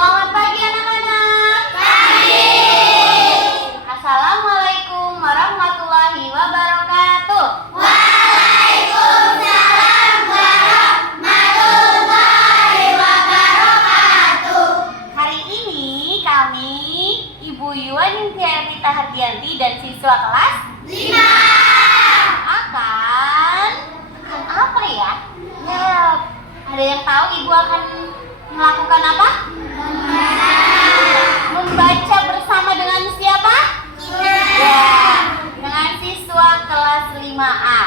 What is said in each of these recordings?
Selamat pagi anak-anak. Pagi. Assalamualaikum warahmatullahi wabarakatuh. Waalaikumsalam warahmatullahi wabarakatuh. Hari ini kami Ibu Yuan Intiarita Hardianti dan siswa kelas 5 akan apa ya? Ya, ada yang tahu Ibu akan melakukan apa? Membaca bersama dengan siapa? Ya, dengan siswa kelas 5A.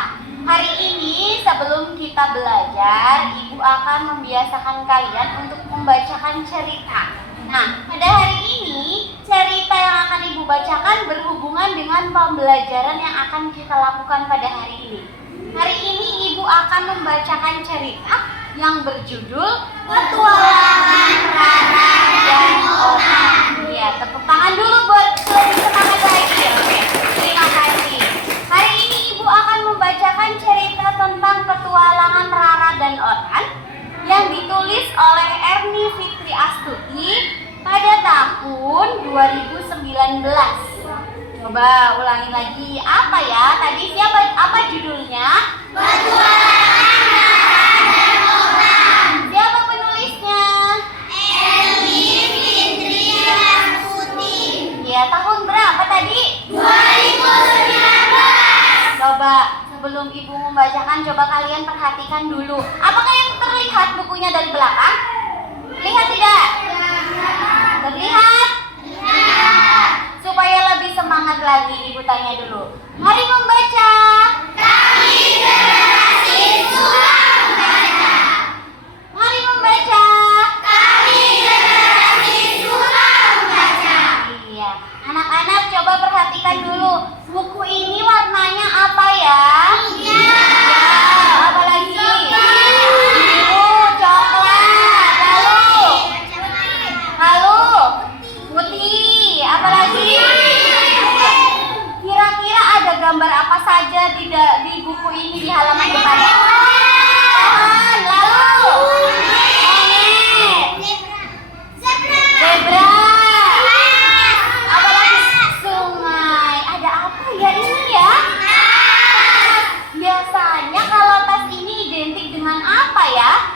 Hari ini sebelum kita belajar, Ibu akan membiasakan kalian untuk membacakan cerita. Nah, pada hari ini cerita yang akan Ibu bacakan berhubungan dengan pembelajaran yang akan kita lakukan pada hari ini. Hari ini Ibu akan membacakan cerita yang berjudul Petualangan Rara dan Otan. Ya, tepuk tangan dulu buat lebih semangat lagi. Oke, terima kasih. Hari ini Ibu akan membacakan cerita tentang petualangan Rara dan Otan yang ditulis oleh Erni Fitri Astuti pada tahun 2019. Coba ulangi lagi, apa ya? Tadi apa judulnya? Petualangan Rara dan Otan. Siapa penulisnya? Erni Fitri Astuti. Ya, tahun berapa tadi? 2019. Coba sebelum Ibu membacakan, coba kalian perhatikan dulu. Apakah yang terlihat bukunya dari belakang? Lihat tidak? Terlihat? Nah, supaya lebih semangat lagi, Ibu tanya dulu. Mari membaca. Kami generasi suka membaca. Mari membaca. Kami generasi suka membaca. Iya, anak-anak coba perhatikan dulu. Buku ini warnanya apa ya? Ya, apa lagi? Biru, coklat, lalu putih, apa lagi? Kira-kira ada gambar apa saja di buku ini di halaman depannya? Pohon, lalu monyet, zebra, apa lagi? Sungai. Ada apa ya ini ya? Biasanya kalau tas ini identik dengan apa ya?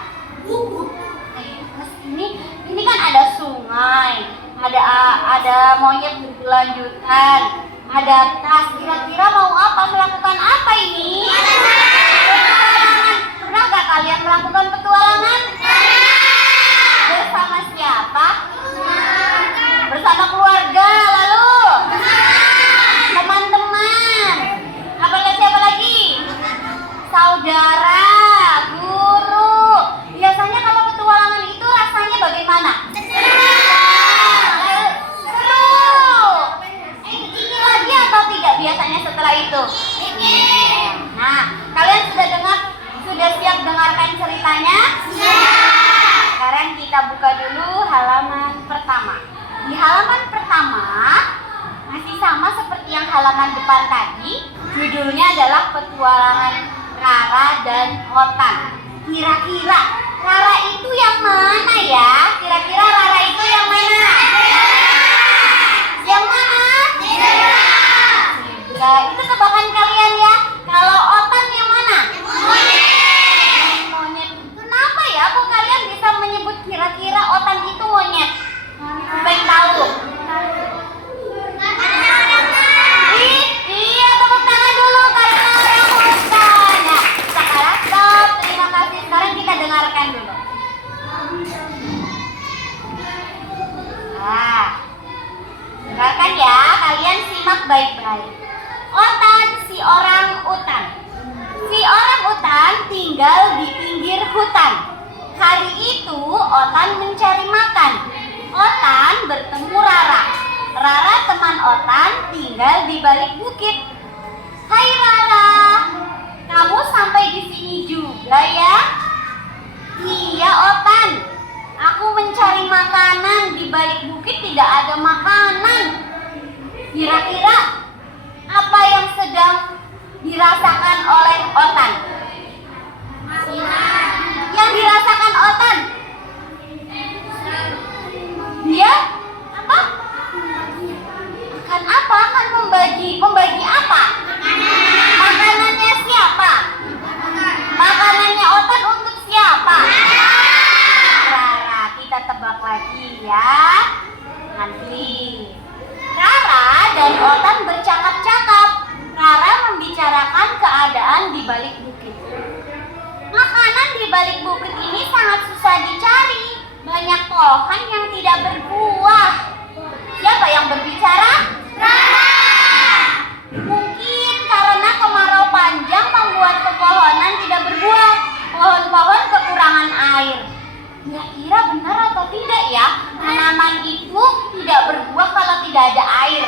Ini kan ada sungai, ada monyet berkelanjutan, ada tas. Kira-kira mau melakukan apa ini? Petualangan. Pernah gak kalian melakukan petualangan? Bersama siapa? Bersama keluarga, lalu teman-teman. Siapa lagi? Saudara, guru. Biasanya kalau petualangan itu rasanya bagaimana? Seru. Ini lagi atau tidak biasanya setelah itu? Nah, kalian sudah siap dengarkan ceritanya? Sekarang kita buka dulu halaman pertama. Di halaman pertama masih sama seperti yang halaman depan tadi. Judulnya adalah Petualangan Rara dan Otan. Kira-kira Rara itu yang mana ya? Kira-kira Rara itu yang mana? Yang mana? Zebra. Itu tebakan kalian ya. Kalau Otan yang mana? Monyet. Kenapa ya kok kalian bisa menyebut kira-kira Otan itu monyet? Siapa yang tahu? Iya, tepuk tangan dulu karena orang hutan. Nah, sekarang stop. Terima kasih. Sekarang kita dengarkan dulu. Nah, dengarkan ya. Kalian simak baik-baik. Otan, si orang utan. Si orang utan tinggal di pinggir hutan. Hari itu Otan mencari makan. Otan bertemu Rara. Rara teman Otan tinggal di balik bukit. Hai Rara, kamu sampai di sini juga ya? Iya Otan, aku mencari makanan di balik bukit tidak ada makanan. Kira-kira apa yang sedang dirasakan oleh Otan? Yang dirasakan Otan? pohon yang tidak berbuah. Siapa yang berbicara? Mungkin karena kemarau panjang membuat pepohonan tidak berbuah. Pohon-pohon kekurangan air. Kira-kira benar atau tidak ya? Tanaman itu tidak berbuah kalau tidak ada air.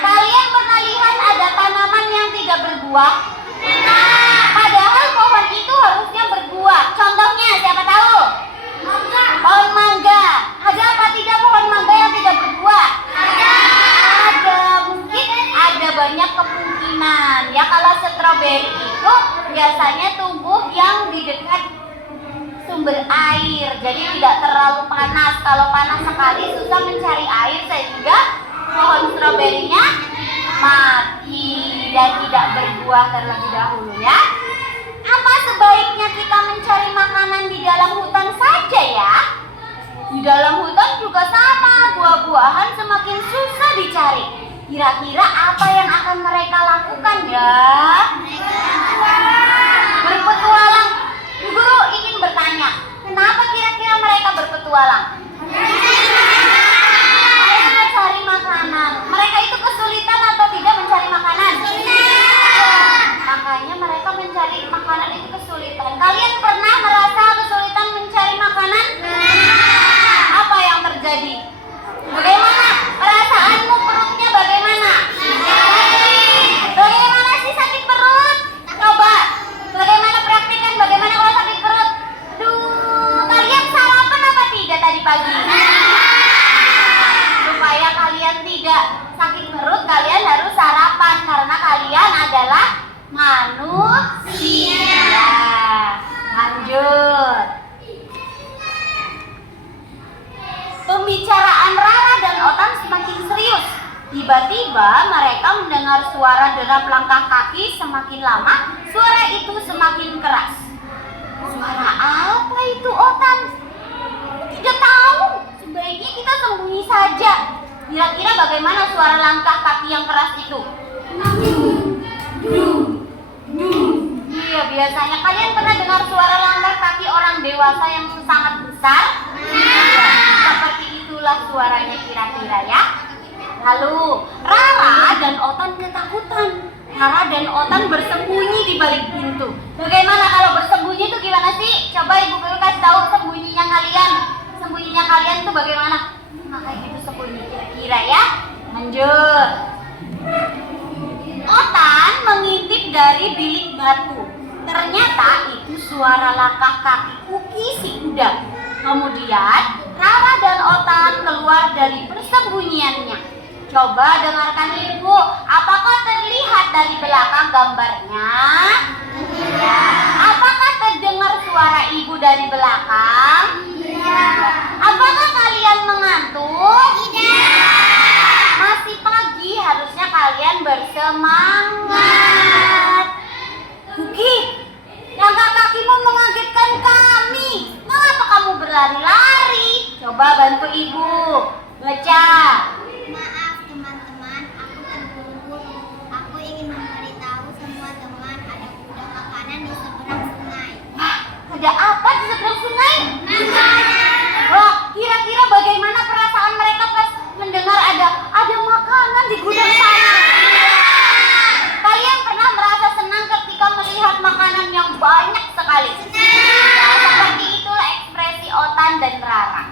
Kalian pernah lihat ada tanaman yang tidak berbuah? Padahal pohon itu harusnya berbuah. Contohnya siapa tahu? Pohon mangga. Ada apa tidak pohon mangga yang tidak berbuah? Ada. Mungkin ada banyak kemungkinan. Ya kalau stroberi itu biasanya tumbuh yang di dekat sumber air. Jadi tidak terlalu panas. Kalau panas sekali susah mencari air sehingga pohon stroberinya mati dan tidak berbuah terlebih dahulu ya. Apa sebaiknya kita mencari makanan di dalam hutan saja ya? Di dalam hutan juga sama, buah-buahan semakin susah dicari. Kira-kira apa yang akan mereka lakukan ya? Berpetualang. Bu Guru ingin bertanya, kenapa kira-kira mereka berpetualang? Mencari makanan. Mereka itu kesulitan atau tidak mencari makanan? Makanya mereka mencari makanan itu kesulitan. Kalian pernah merasa kesulitan mencari makanan? Apa yang terjadi? Bagaimana perasaanmu? Perutnya bagaimana? Bagaimana sih sakit perut? Coba. Bagaimana praktikan? Bagaimana kalau sakit perut? Kalian sarapan apa tidak tadi pagi? Supaya kalian tidak sakit perut, kalian harus sarapan karena kalian adalah manusia. Lanjut. Pembicaraan Rara dan Otan semakin serius. Tiba-tiba mereka mendengar suara derap langkah kaki. Semakin lama, suara itu semakin keras. Suara apa itu, Otan? Tidak tahu. Sebaiknya kita sembunyi saja. Kira-kira bagaimana suara langkah kaki yang keras itu? Iya, biasanya kalian pernah dengar suara langkah kaki orang dewasa yang sangat besar? Seperti itulah suaranya kira-kira ya. Lalu Rara dan Otan ketakutan. Rara dan Otan bersembunyi di balik pintu. Bagaimana kalau bersembunyi itu gimana sih? Coba Ibu Guru kasih tahu sembunyinya kalian. Sembunyinya kalian itu bagaimana? Kayak gitu sembunyi kira-kira ya. Lanjut. Otan mengintip dari bilik batu. Ternyata itu suara langkah kaki Kuki si kuda. Kemudian Rara dan Otan keluar dari persembunyiannya. Coba dengarkan Ibu, apakah terlihat dari belakang gambarnya? Ya. Apakah terdengar suara Ibu dari belakang? Ya. Apakah kalian mengantuk? Tidak. Masih pagi, harusnya kalian bersemangat. Kuki, langkah kakimu mengagetkan kami. Mengapa kamu berlari-lari? Coba bantu Ibu. Baca. Maaf teman-teman, aku terburu-buru. Aku ingin memberitahu semua teman ada kuda makanan di seberang sungai. Wah, ada apa di seberang sungai? Wah, kira-kira bagaimana perasaan mereka pas mendengar ada makanan di gudang sana? Kalian pernah merasa senang ketika melihat makanan yang banyak sekali? Nah, seperti itulah ekspresi Otan dan Rara.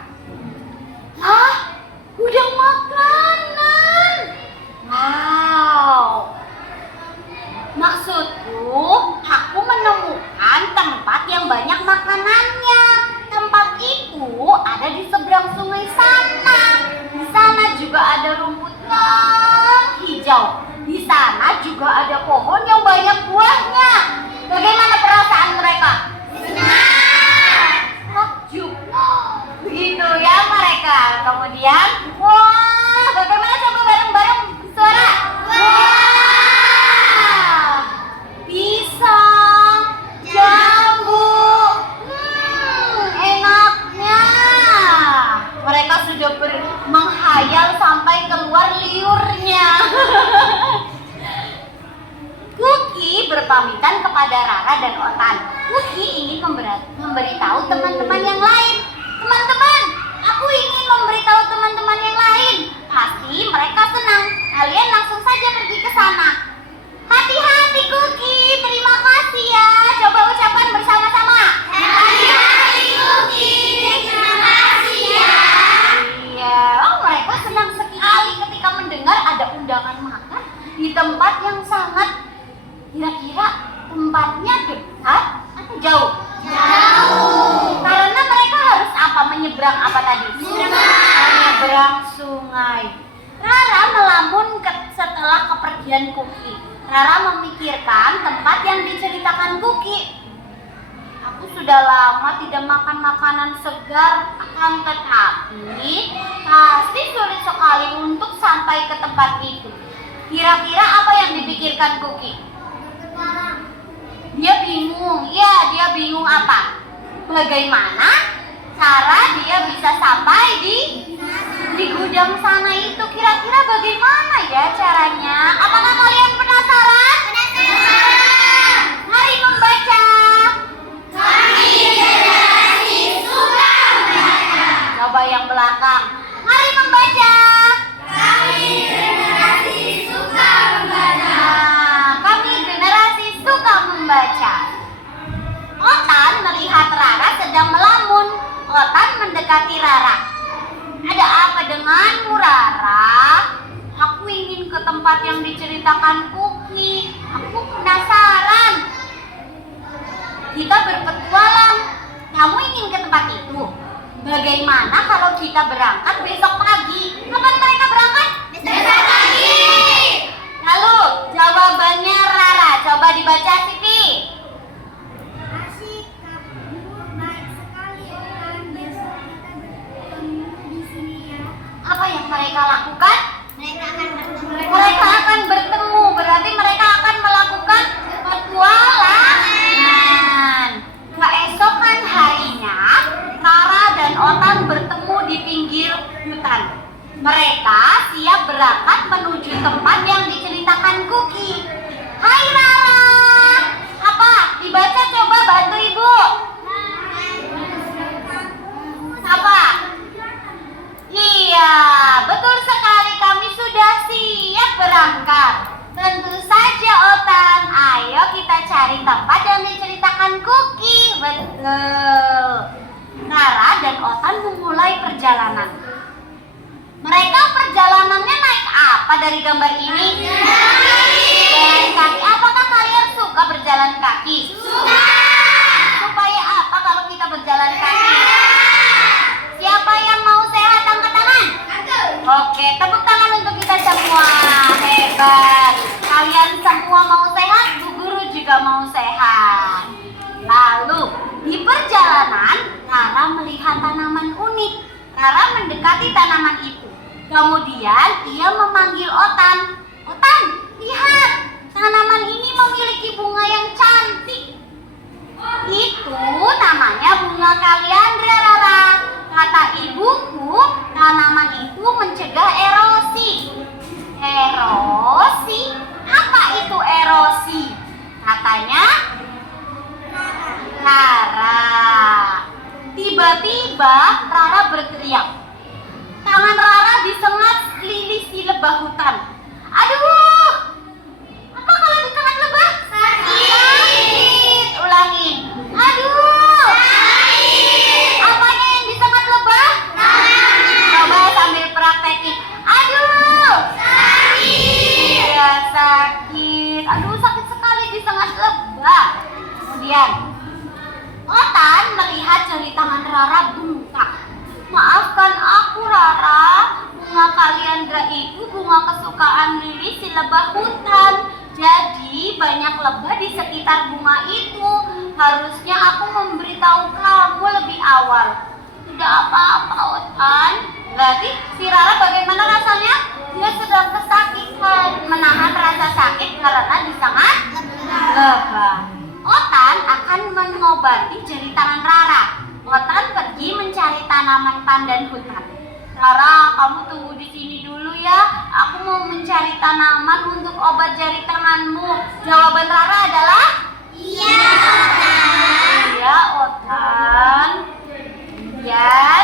Hah? Gudang makanan? Wow. Maksudku, aku menemukan tempat yang banyak makanannya. Tempat itu ada di seberang sungai sana. Di sana juga ada rumput yang hijau. Di sana juga ada pohon yang banyak buahnya. Bagaimana perasaan mereka? Senang. Takjub. Begitu ya mereka. Kemudian, wah, bagaimana coba bareng-bareng suara? Wah, pisang, jambu, enaknya. Mereka sudah menghayal sampai keluar liurnya. Kuki berpamitan kepada Rara dan Otan. Kuki ingin memberitahu teman-teman yang lain. Teman-teman, aku ingin memberitahu teman-teman yang lain. Pasti mereka senang. Kalian langsung saja pergi ke sana. Hati-hati Kuki, terima kasih ya. Coba ucapan bersama-sama. Hati-hati Kuki, terima kasih ya. Iya, mereka senang sekali ketika mendengar ada undangan makan di tempat yang sangat, kira-kira tempatnya dekat atau jauh? Jauh. Karena mereka harus apa? Menyeberang apa tadi? Sungai. Menyeberang sungai. Rara melamun setelah kepergian Kuki. Rara memikirkan tempat yang diceritakan Kuki. Aku sudah lama tidak makan makanan segar, akan tetapi pasti sulit sekali untuk sampai ke tempat itu. Kira-kira apa yang dipikirkan Kuki? Dia bingung. Ya, dia bingung apa? Bagaimana cara dia bisa sampai di gudang sana itu? Kira-kira bagaimana ya caranya? Apakah kalian penasaran? Penasaran. Mari membaca. Kami generasi suka membaca. Coba yang belakang. Mari membaca. Kami generasi suka membaca. Nah, kami generasi suka membaca. Otan melihat Rara sedang melamun. Otan mendekati Rara. Ada apa denganmu, Rara? Aku ingin ke tempat yang diceritakan Kuki. Aku penasaran. Kita berpetualang. Kamu ingin ke tempat itu? Bagaimana kalau kita berangkat besok pagi? Kapan mereka berangkat? Besok pagi. Lalu jawabannya Rara. Coba dibaca Siti. Asik, kamu baik sekali Otan. Besok kita bertemu di sini ya. Apa yang mereka lakukan? Mereka akan bertemu. Mereka akan bertemu. Berarti mereka akan melakukan petualangan. Keesokan harinya, Rara dan Otan bertemu di pinggir hutan. Mereka siap berangkat menuju tempat yang diceritakan Kuki. Hai Rara. Apa? Dibaca coba, bantu ibu. Apa? Iya, betul sekali, kami sudah siap berangkat. Tentu saja Otan, ayo kita cari tempat yang diceritakan Kuki. Betul. Rara dan Otan memulai perjalanan. Mereka perjalanannya naik apa dari gambar ini? Jalan kaki. Apakah kalian suka berjalan kaki? Suka. Supaya apa kalau kita berjalan kaki? Siapa yang mau sehat angkat tangan? Oke, tepuk tangan untuk kita semua. Hebat. Kalian semua mau sehat, Bu Guru juga mau sehat. Lalu, di perjalanan, Rara melihat tanaman unik. Rara mendekati tanaman itu. Kemudian, ia memanggil Otan. Otan, lihat. Tanaman ini memiliki bunga yang cantik. Itu namanya bunga kaliandra, Rara. Kata ibuku, tanaman itu mencegah erosi. Erosi? Apa itu erosi? Katanya Rara. Tiba-tiba Rara berteriak. Tangan Rara disengat lilis di lebah hutan. Aduh! Apa kalau disengat lebah? Sakit. Ulangin. Aduh! Sakit. Apanya yang disengat lebah? Coba sambil praktekin. Aduh! Sakit. Ya sakit. Aduh, sakit sekali disengat lebah. Kemudian Otan melihat jari tangan Rara bengkak. Maafkan aku Rara, bunga kaliandra itu bunga kesukaan Lilis si lebah hutan. Jadi banyak lebah di sekitar bunga itu. Harusnya aku memberitahu kamu lebih awal. Tidak apa-apa Otan. Berarti si Rara bagaimana rasanya? Dia sedang kesakitan, menahan rasa sakit karena disengat lebah. Otan akan mengobati jari tangan Rara. Otan pergi mencari tanaman pandan hutan. Rara, kamu tunggu di sini dulu ya. Aku mau mencari tanaman untuk obat jari tanganmu. Jawaban Rara adalah iya, Otan. Iya, Otan. Ya.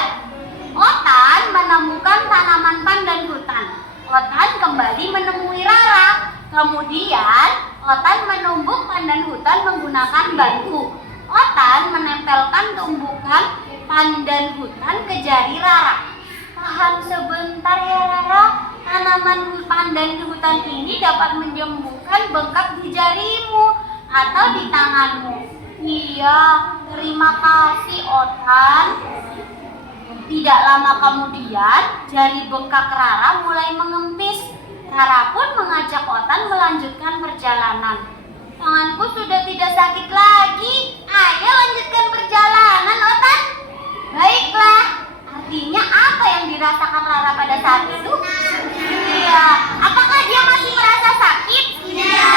meninggalkan tumbukan pandan hutan ke jari Rara. Tahan sebentar ya Rara, tanaman pandan di hutan ini dapat menyembuhkan bengkak di jarimu atau di tanganmu. Iya, terima kasih Otan. Tidak lama kemudian, jari bengkak Rara mulai mengempis. Rara pun mengajak Otan melanjutkan perjalanan. Tanganku sudah tidak sakit lagi. Ayo lanjutkan perjalanan, Otan. Baiklah. Artinya apa yang dirasakan Rara pada saat itu? Iya. Apakah dia masih merasa sakit? Iya.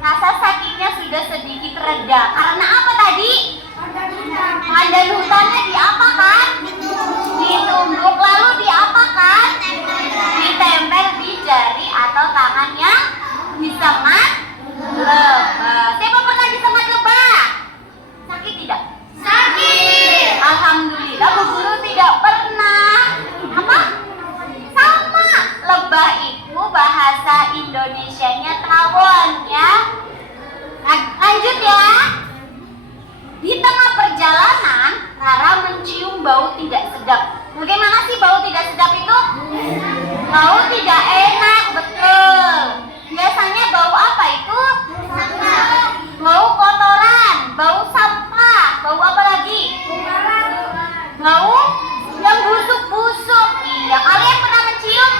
Rasa sakitnya sudah sedikit reda. Karena apa tadi? Pandan hutannya diapakan? Ditumbuk. Lalu diapakan? Ditempel di jari atau tangan yang disengat lebah. Siapa pernah disengat lebah? Sakit tidak? Sakit. Alhamdulillah Bu Guru tidak pernah. Apa? Sama. Lebah itu bahasa Indonesianya tawon ya. Lanjut ya. Di tengah perjalanan, Rara mencium bau tidak sedap. Bagaimana sih bau tidak sedap itu? Bau tidak enak, betul. Biasanya bau apa itu? Bau kotoran, bau sampah, bau apa lagi? Bau yang busuk-busuk. Iya, kalian pernah mencium?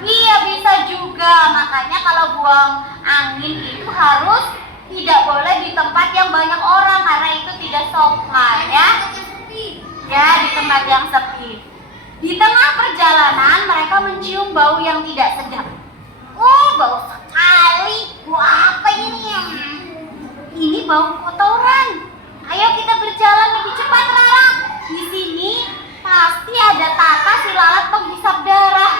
Iya, bisa juga. Makanya kalau buang angin itu harus tidak boleh di tempat yang banyak orang karena itu tidak sopan ya. Ya, di tempat yang sepi. Di tengah perjalanan mereka mencium bau yang tidak sedap. Oh, bau sekali. Bau apa ini? Ini bau kotoran. Ayo kita berjalan lebih cepat, Rara. Di sini pasti ada Tata si lalat penghisap darah.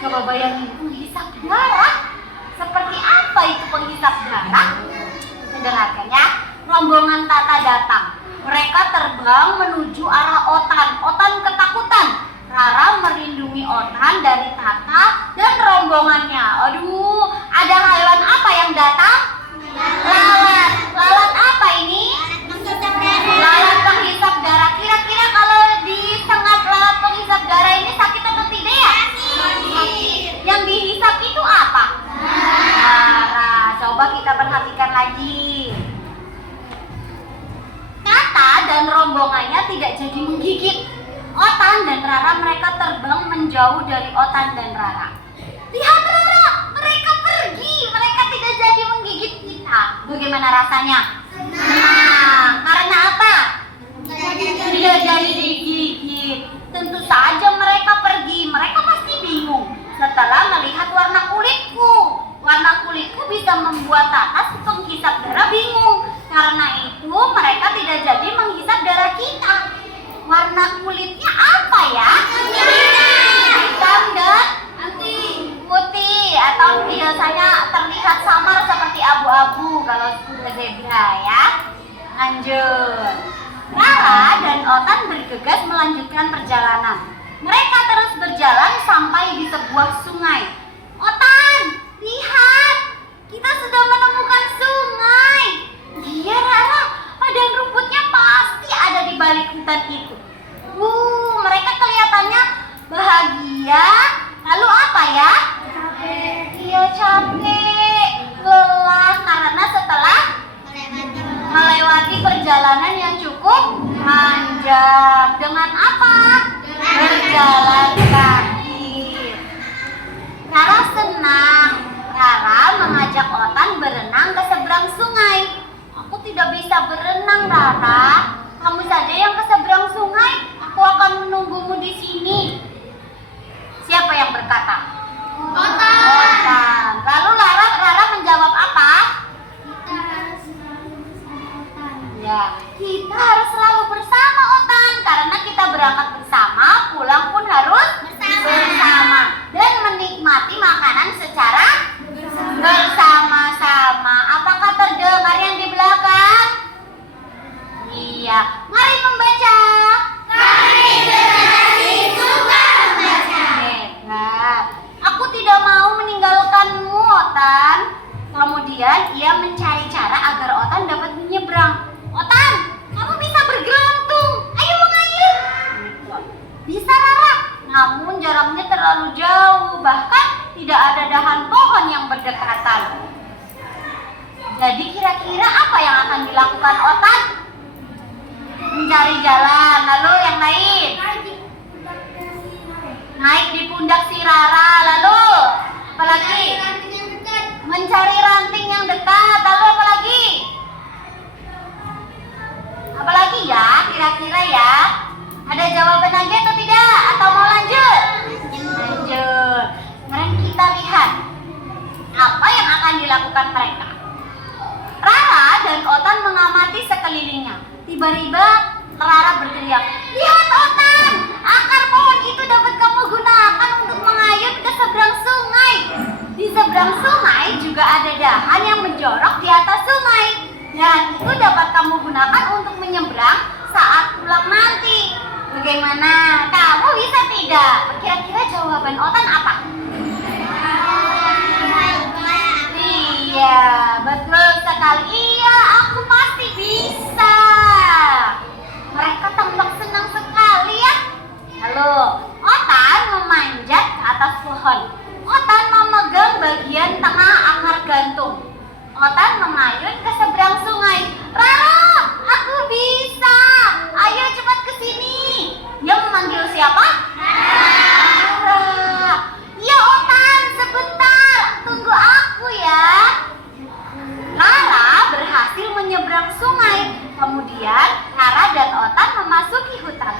Coba bayangin penghisap darah. Seperti apa itu penghisap darah? Dengarkan ya. Rombongan Tata datang. Mereka terbang menuju arah Otan. Otan ketakutan. Rara melindungi Otan dari Tata dan rombongannya. Aduh, ada hewan apa yang datang? Lalat. Lalat apa ini? Lalat penghisap darah. Kira-kira kalau disengat lalat penghisap darah ini sakit atau tidak ya? Sakit. Yang dihisap itu apa? Darah. Coba kita perhatikan lagi. Tata dan rombongannya tidak jadi menggigit Otan dan Rara. Mereka terbang menjauh dari Otan dan Rara. Lihat Rara, mereka pergi. Mereka tidak jadi menggigit kita. Bagaimana rasanya? Nah, karena apa? Tidak jadi digigit. Tentu saja mereka pergi. Mereka pasti bingung setelah melihat warna kulitku. Warna kulitku bisa membuat Tata si penghisap darah bingung. Karena itu mereka tidak jadi menghisap darah kita. Warna kulitnya apa ya? Hitam dan putih. Atau biasanya terlihat samar seperti abu-abu kalau kuda zebra ya. Lanjut. Rara dan Otan bergegas melanjutkan perjalanan. Mereka terus berjalan sampai di sebuah sungai. Otan, lihat, kita sudah menemukan sungai. Iya Rara, padahal rumputnya pasti ada di balik hutan itu. Mereka kelihatannya bahagia. Lalu apa ya? Iya, capek, lelah karena setelah melewati perjalanan yang cukup panjang. Dengan apa? Berjalan kaki. Rara senang. Rara mengajak Otan berenang ke seberang sungai. Aku tidak bisa berenang, Rara. Kamu saja yang ke seberang sungai. Aku akan menunggumu di sini. Siapa yang berkata? Otan. Lalu Rara menjawab apa? Ya, kita harus selalu bersama Otan. Karena kita berangkat bersama, pulang pun harus bersama. Dan menikmati makanan secara bersama-sama. Apakah terdengar yang di belakang? Iya, mari membaca. Mari generasi suka membaca. Hebat. Aku tidak mau meninggalkanmu, Otan. Kemudian ia mencari cara agar Otan dapat menyeberang. Otan, akan dilakukan Otan? Mencari jalan. Lalu yang lain? Naik di pundak si Rara. Lalu apalagi? Mencari ranting yang dekat. Lalu apalagi? Apalagi ya kira-kira ya? Ada jawaban lagi atau tidak? Atau mau lanjut? Lanjut. Sekarang kita lihat apa yang akan dilakukan mereka. Rara dan Otan mengamati sekelilingnya. Tiba-tiba Rara berteriak, "Lihat Otan, akar pohon itu dapat kamu gunakan untuk mengayun ke seberang sungai. Di seberang sungai juga ada dahan yang menjorok di atas sungai. Dan itu dapat kamu gunakan untuk menyeberang saat pulang nanti. Bagaimana? Kamu bisa tidak?" Kira-kira jawaban Otan apa? Iya, betul sekali. Iya, aku pasti bisa. Mereka tampak senang sekali ya. Lalu, Otan memanjat ke atas pohon. Otan memegang bagian tengah akar gantung. Otan mengayun ke seberang sungai. "Rara, aku bisa. Ayo cepat ke sini." Dia memanggil siapa? Rara. "Ya Otan, sebentar. Tunggu aku ya." Rara berhasil menyeberang sungai. Kemudian Rara dan Otan memasuki hutan.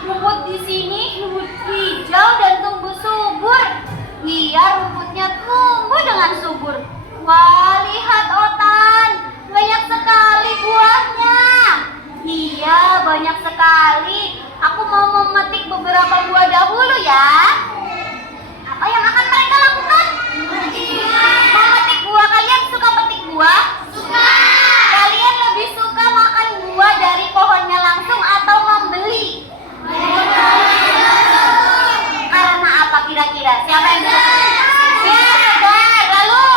Rumput di sini hijau dan tumbuh subur. Iya, rumputnya tumbuh dengan subur. Wah, lihat Otan, banyak sekali buahnya. Iya, banyak sekali. Aku mau memetik beberapa buah dahulu ya. Apa yang akan mereka lakukan? Memetik buah. Kalian suka petik buah? Suka. Kalian lebih suka makan buah dari pohonnya langsung atau membeli? Karena apa kira-kira? Siapa yang suka? Ya, segar. Lalu?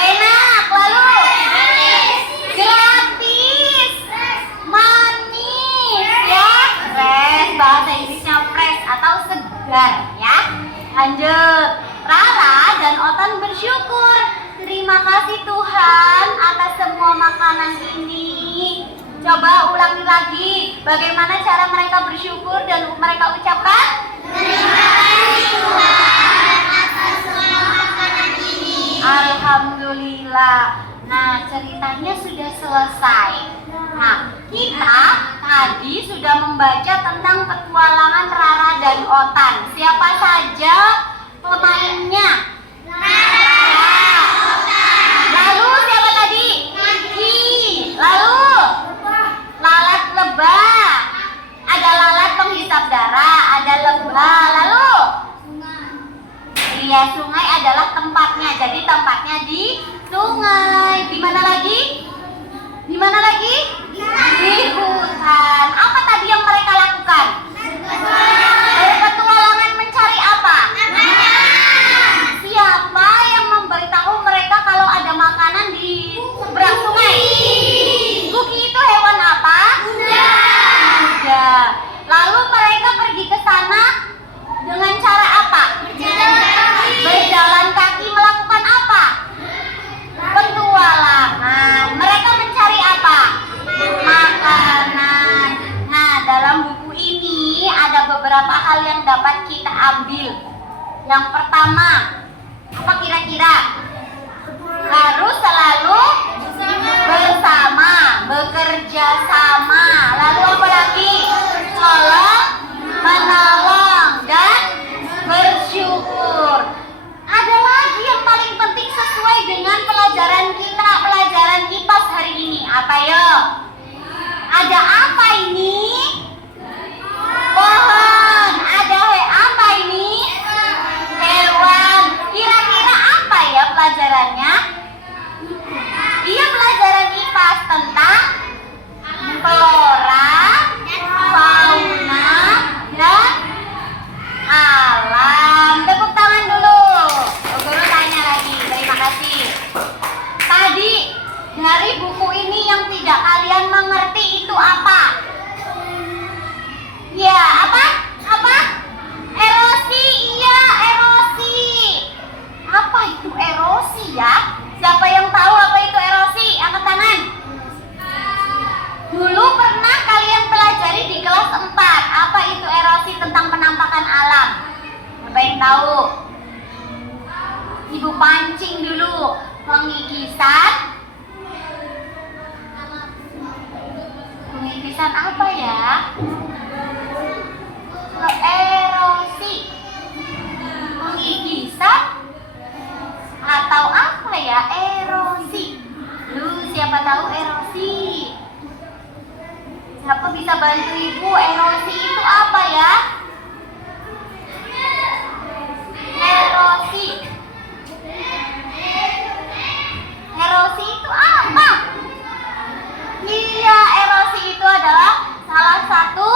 Enak. Lalu? Gratis. Manis. Ya, fresh. Bahasa Inggrisnya fresh atau segar ya. Lanjut. Rara dan Otan bersyukur. Terima kasih Tuhan atas semua makanan ini. Coba ulangi lagi. Bagaimana cara mereka bersyukur dan mereka ucapkan? Terima kasih Tuhan atas semua makanan ini. Alhamdulillah. Nah, ceritanya sudah selesai. Nah, kita tadi sudah membaca tentang petualangan Rara dan Otan. Siapa saja pemainnya? Rara. Lalu siapa tadi? Ki. Lalu lalat lebah. Ada lalat penghisap darah, ada lebah. Lalu iya, sungai adalah tempatnya. Jadi tempatnya di sungai. Di mana lagi? Di mana lagi? Di hutan. Apa tadi yang mereka lakukan? Berpetualangan mencari apa? Siapa yang memberitahu mereka kalau ada makanan di seberang sungai? Kuki itu hewan apa? Kuda. Lalu mereka pergi ke sana dengan cara apa? Berjalan kaki. Melakukan apa? Petualangan. Mereka mencari apa? Makanan. Nah, dalam buku ini ada beberapa hal yang dapat kita ambil. Yang pertama, apa kira-kira? Harus selalu bersama, bekerja sama. Lalu apa lagi? Tolong menolong dan bersyukur. Ada lagi yang paling penting sesuai dengan pelajaran kita, pelajaran IPAS hari ini. Apa yo? Ada apa ini? Pohon. Ada apa ini? Hewan. Kira-kira apa ya pelajarannya? Iya, pelajaran IPAS tentang flora, fauna, dan alam. Tepuk tangan dulu. Guru tanya lagi. Terima kasih. Tadi dari buku ini yang tidak kalian mengerti itu apa? Ya, apa? Apa? Erosi. Iya, erosi. Apa itu erosi ya? Siapa yang tahu apa itu erosi? Angkat tangan. erosi tentang penampakan alam? Siapa yang tahu? Ibu pancing dulu. Pengikisan. Pengikisan apa ya? Erosi. Pengikisan atau apa ya? Erosi. Siapa tahu erosi? Siapa bisa bantu ibu? Erosi itu apa ya? Erosi. Erosi itu apa? Iya, erosi itu adalah salah satu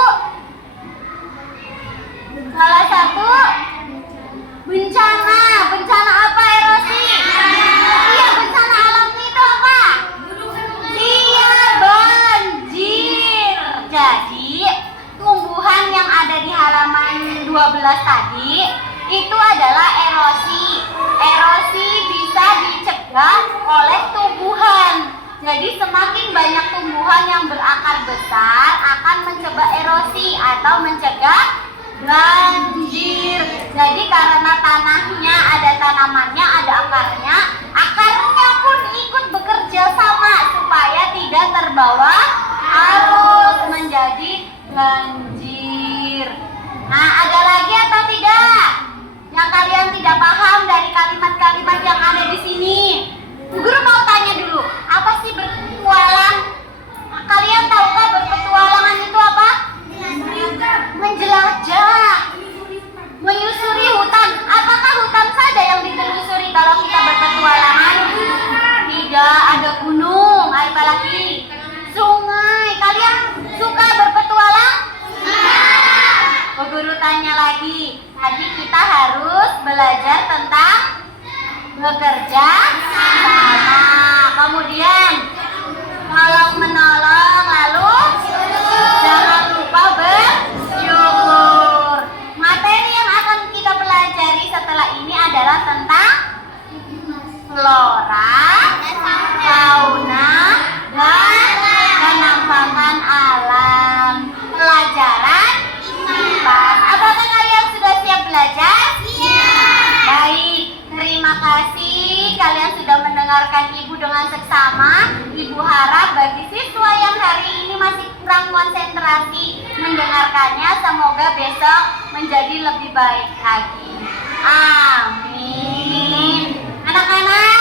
bencana. Bencana apa erosi? Iya, bencana alam itu apa? Iya, banjir. Jadi, tumbuhan yang ada di halaman 12 tadi itu adalah erosi. Erosi bisa dicegah oleh tumbuhan. Jadi semakin banyak tumbuhan yang berakar besar akan mencegah erosi atau mencegah banjir. Jadi karena tanahnya ada tanamannya, ada akarnya, akarnya pun ikut bekerja sama supaya tidak terbawa arus menjadi banjir. Nah, ada lagi atau tidak yang kalian tidak paham dari kalimat-kalimat yang ada di sini? Bu Guru mau tanya dulu, apa sih berpetualang? Kalian tahukah berpetualangan itu apa? Menjelajah, menyusuri hutan. Apakah hutan saja yang ditelusuri kalau kita berpetualangan? Tidak, ada gunung, apa lagi? Sungai. Kalian suka berpetualang? Bu Guru tanya lagi. Tadi kita harus belajar tentang bekerja sama, kemudian tolong menolong, lalu jangan lupa bersyukur. Materi yang akan kita pelajari setelah ini adalah tentang flora, fauna, dan penampakan alam. Pelajaran IPA. Apakah kalian sudah siap belajar? Baik, terima kasih kalian sudah mendengarkan Ibu dengan seksama. Ibu harap bagi siswa yang hari ini masih kurang konsentrasi mendengarkannya, semoga besok menjadi lebih baik lagi. Amin. Anak-anak,